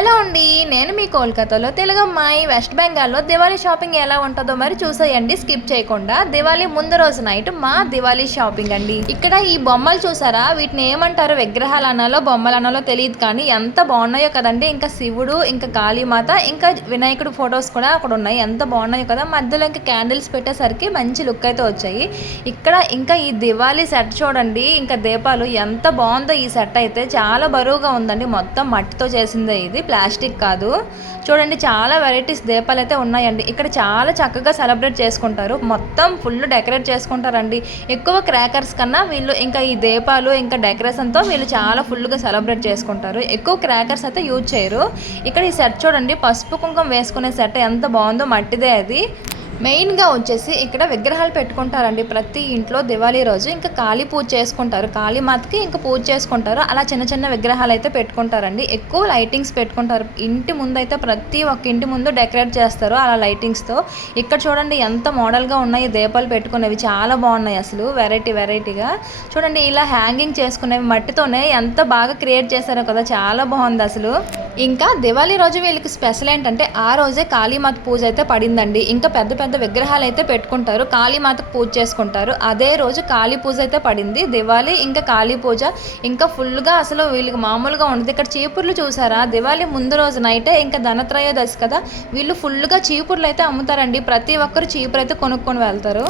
Hello అండి నేను మీ కోల్కతాలో తెలుగమ్మాయి వెస్ట్ బెంగాల్లో దివాళీ షాపింగ్ ఎలా ఉంటుందో మరి చూసేయండి. స్కిప్ చేయకుండా దివాళీ ముందు రోజు నైట్ మా దివాళీ షాపింగ్ అండి. ఇక్కడ ఈ బొమ్మలు చూసారా? వీటిని ఏమంటారు? విగ్రహాలు అనాలో బొమ్మలు అనాలో తెలియదు కానీ ఎంత బాగున్నాయో కదండి. ఇంకా శివుడు ఇంకా కాళీమాత ఇంకా వినాయకుడు ఫొటోస్ కూడా అక్కడ ఉన్నాయి. ఎంత బాగున్నాయో కదా. మధ్యలో ఇంకా క్యాండిల్స్ పెట్టేసరికి మంచి లుక్ అయితే వచ్చాయి. ఇక్కడ ఇంకా ఈ దివాళీ సెట్ చూడండి. ఇంకా దీపాలు ఎంత బాగుందో ఈ సెట్ అయితే. చాలా బరువుగా ఉందండి. మొత్తం మట్టితో చేసిందే ఇది. ప్లాస్టిక్ కాదు. చూడండి చాలా వెరైటీస్ దీపాలు అయితే ఉన్నాయండి. ఇక్కడ చాలా చక్కగా సెలబ్రేట్ చేసుకుంటారు. మొత్తం ఫుల్ డెకరేట్ చేసుకుంటారండి. ఎక్కువ క్రాకర్స్ కన్నా వీళ్ళు ఇంకా ఈ దీపాలు ఇంకా డెకరేషన్తో వీళ్ళు చాలా ఫుల్గా సెలబ్రేట్ చేసుకుంటారు. ఎక్కువ క్రాకర్స్ అయితే యూజ్ చేయరు. ఇక్కడ ఈ సెట్ చూడండి పసుపు కుంకుమ వేసుకునే సెట్ ఎంత బాగుందో మట్టిదే అది. మెయిన్గా వచ్చేసి ఇక్కడ విగ్రహాలు పెట్టుకుంటారండి. ప్రతి ఇంట్లో దివాళీ రోజు ఇంకా కాళీ పూజ చేసుకుంటారు. కాళీమాతకి ఇంకా పూజ చేసుకుంటారు. అలా చిన్న చిన్న విగ్రహాలు అయితే పెట్టుకుంటారండి. ఎక్కువ లైటింగ్స్ పెట్టుకుంటారు. ఇంటి ముందు అయితే ప్రతి ఒక్క ఇంటి ముందు డెకరేట్ చేస్తారు అలా లైటింగ్స్తో. ఇక్కడ చూడండి ఎంత మోడల్గా ఉన్నాయి దీపాలు పెట్టుకునేవి. చాలా బాగున్నాయి అసలు. వెరైటీ వెరైటీగా. చూడండి ఇలా హ్యాంగింగ్ చేసుకునేవి. మట్టితోనే ఎంత బాగా క్రియేట్ చేశారో కదా. చాలా బాగుంది అసలు. ఇంకా దివాళీ రోజు వీళ్ళకి స్పెషల్ ఏంటంటే ఆ రోజే కాళీమాత పూజ అయితే పడిందండి. ఇంకా పెద్ద పెద్ద విగ్రహాలు అయితే పెట్టుకుంటారు. కాళీమాతకు పూజ చేసుకుంటారు. అదే రోజు కాళీ పూజ అయితే పడింది. దివాళీ ఇంకా కాళీ పూజ ఇంకా ఫుల్గా అసలు వీళ్ళకి మామూలుగా ఉండదు. ఇక్కడ చీపుర్లు చూసారా? దివాళీ ముందు రోజు నైటే ఇంకా ధనత్రయోదశి కదా? వీళ్ళు ఫుల్గా చీపుర్లు అయితే అమ్ముతారండి. ప్రతి ఒక్కరు చీపురు అయితే కొనుక్కొని వెళ్తారు.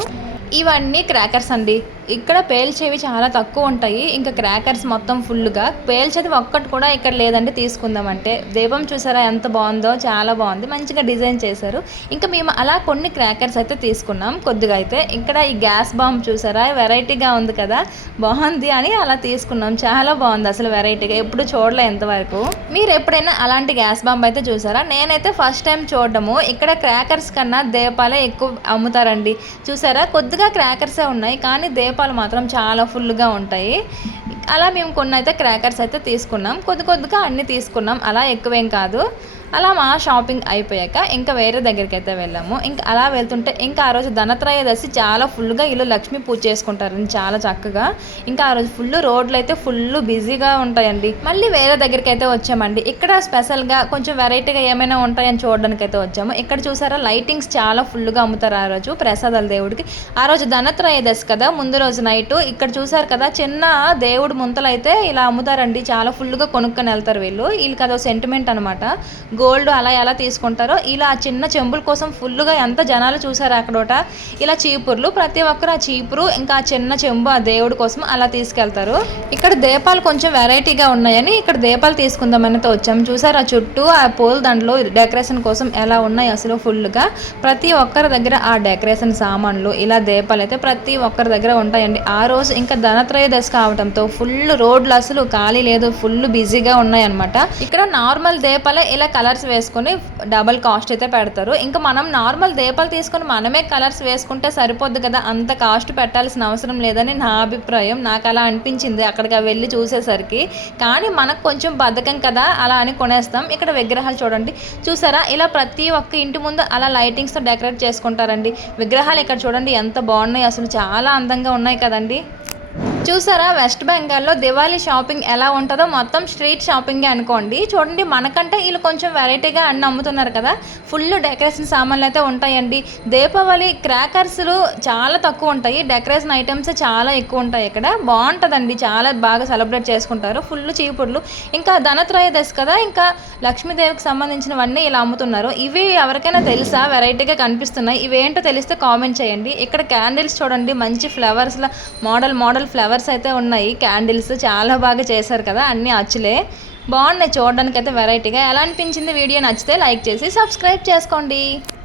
ఇవన్నీ క్రాకర్స్ అండి. ఇక్కడ పేల్చేవి చాలా తక్కువ ఉంటాయి. ఇంకా క్రాకర్స్ మొత్తం ఫుల్గా పేల్చేది ఒక్కటి కూడా ఇక్కడ లేదండి తీసుకుందామంటే దీపం చూసారా ఎంత బాగుందో? చాలా బాగుంది. మంచిగా డిజైన్ చేశారు. ఇంకా మేము అలా కొన్ని క్రాకర్స్ అయితే తీసుకున్నాం. కొద్దిగా అయితే. ఇక్కడ ఈ గ్యాస్ బాంబ్ చూసారా? వెరైటీగా ఉంది కదా. బాగుంది అని అలా తీసుకున్నాం. చాలా బాగుంది అసలు వెరైటీగా. ఎప్పుడు చూడలే ఎంతవరకు మీరు ఎప్పుడైనా అలాంటి గ్యాస్ బాంబ్ అయితే చూసారా? నేనైతే ఫస్ట్ టైం చూడడము. ఇక్కడ క్రాకర్స్ కన్నా దీపాలే ఎక్కువ అమ్ముతారండి. చూసారా? కొద్దిగా క్రాకర్సే ఉన్నాయి కానీ దీపాలు మాత్రం చాలా ఫుల్గా ఉంటాయి. అలా మేము కొన్ని అయితే క్రాకర్స్ అయితే తీసుకున్నాం. కొద్ది కొద్దిగా అన్నీ తీసుకున్నాం. అలా ఎక్కువేం కాదు. అలా మా షాపింగ్ అయిపోయాక ఇంకా వేరే దగ్గరికి అయితే వెళ్ళాము. ఇంకా అలా వెళ్తుంటే ఇంకా ఆ రోజు ధనత్రయోదశి చాలా ఫుల్గా ఇల్లు లక్ష్మి పూజ చేసుకుంటారండి చాలా చక్కగా ఇంకా ఆ రోజు ఫుల్ రోడ్లు అయితే ఫుల్ బిజీగా ఉంటాయండి. మళ్ళీ వేరే దగ్గరికి అయితే వచ్చామండి. ఇక్కడ స్పెషల్గా కొంచెం వెరైటీగా ఏమైనా ఉంటాయని చూడడానికి అయితే వచ్చాము. ఇక్కడ చూసారా లైటింగ్స్ చాలా ఫుల్గా అమ్ముతారు ఆ రోజు ప్రసాదాల దేవుడికి. ఆ రోజు ధనత్రయోదశి కదా ముందు రోజు నైట్. ఇక్కడ చూసారు కదా చిన్న దేవుడు ముంతలు అయితే ఇలా అమ్ముతారండి. చాలా ఫుల్గా కొనుక్కొని వెళ్తారు వీళ్ళు. వీళ్ళకి అదో సెంటిమెంట్ అనమాట గోల్డ్ అలా ఎలా తీసుకుంటారో ఇలా చిన్న చెంబుల కోసం ఫుల్గా ఎంత జనాలు చూసారు అక్కడోట ఇలా చీపుర్లు ప్రతి ఒక్కరు ఆ చీపురు ఇంకా ఆ చిన్న చెంబు ఆ దేవుడి కోసం అలా తీసుకెళ్తారు. ఇక్కడ దీపాలు కొంచెం వెరైటీగా ఉన్నాయని ఇక్కడ దీపాలు తీసుకుందామని వచ్చాము చూసారు ఆ చుట్టూ ఆ పూల దండలు డెకరేషన్ కోసం ఎలా ఉన్నాయి అసలు ఫుల్గా ప్రతి ఒక్కరి దగ్గర ఆ డెకరేషన్ సామాన్లు ఇలా దీపాలు అయితే ప్రతి ఒక్కరి దగ్గర ఉంటాయండి. ఆ రోజు ఇంకా ధనత్రయోదశి కావడంతో ఫుల్ రోడ్లు అసలు ఖాళీ లేదు ఫుల్ బిజీగా ఉన్నాయన్నమాట. ఇక్కడ నార్మల్ దీపాలే ఇలా కలర్ కలర్స్ వేసుకొని డబల్ కాస్ట్ అయితే పెడతారు. ఇంకా మనం నార్మల్ దీపాలు తీసుకొని మనమే కలర్స్ వేసుకుంటే సరిపోద్ది కదా? అంత కాస్ట్ పెట్టాల్సిన అవసరం లేదని నా అభిప్రాయం. నాకు అలా అనిపించింది అక్కడికి వెళ్ళి చూసేసరికి. కానీ మనకు కొంచెం బద్ధకం కదా? అలా అని కొనేస్తాం. ఇక్కడ విగ్రహాలు చూడండి. చూసారా? ఇలా ప్రతి ఒక్క ఇంటి ముందు అలా లైటింగ్స్తో డెకరేట్ చేసుకుంటారండి. విగ్రహాలు ఇక్కడ చూడండి ఎంత బాగున్నాయి. అసలు చాలా అందంగా ఉన్నాయి కదండి. చూసారా? వెస్ట్ బెంగాల్లో దివాళీ షాపింగ్ ఎలా ఉంటుందో మొత్తం స్ట్రీట్ షాపింగే అనుకోండి. చూడండి మనకంటే వీళ్ళు కొంచెం వెరైటీగా అన్ని అమ్ముతున్నారు కదా. ఫుల్ డెకరేషన్ సామాన్లు అయితే ఉంటాయండి. దీపావళి క్రాకర్స్లు చాలా తక్కువ ఉంటాయి. డెకరేషన్ ఐటమ్స్ చాలా ఎక్కువ ఉంటాయి ఇక్కడ. బాగుంటుందండి. చాలా బాగా సెలబ్రేట్ చేసుకుంటారు. ఫుల్ చీపుర్లు. ఇంకా ధనత్రయోదశి కదా. ఇంకా లక్ష్మీదేవికి సంబంధించినవన్నీ ఇలా అమ్ముతున్నారు. ఇవి ఎవరికైనా తెలుసా? వెరైటీగా కనిపిస్తున్నాయి. ఇవేంటో తెలిస్తే కామెంట్ చేయండి. ఇక్కడ క్యాండిల్స్ చూడండి. మంచి ఫ్లవర్స్ల మోడల్ మోడల్ ఫ్లవర్స్ అయితే ఉన్నాయి. క్యాండిల్స్ చాలా బాగా చేశారు కదా అన్నీ అచ్చులే. బాగున్నాయి చూడడానికి అయితే వెరైటీగా. ఎలా అనిపించింది వీడియో నచ్చితే లైక్ చేసి సబ్స్క్రైబ్ చేసుకోండి.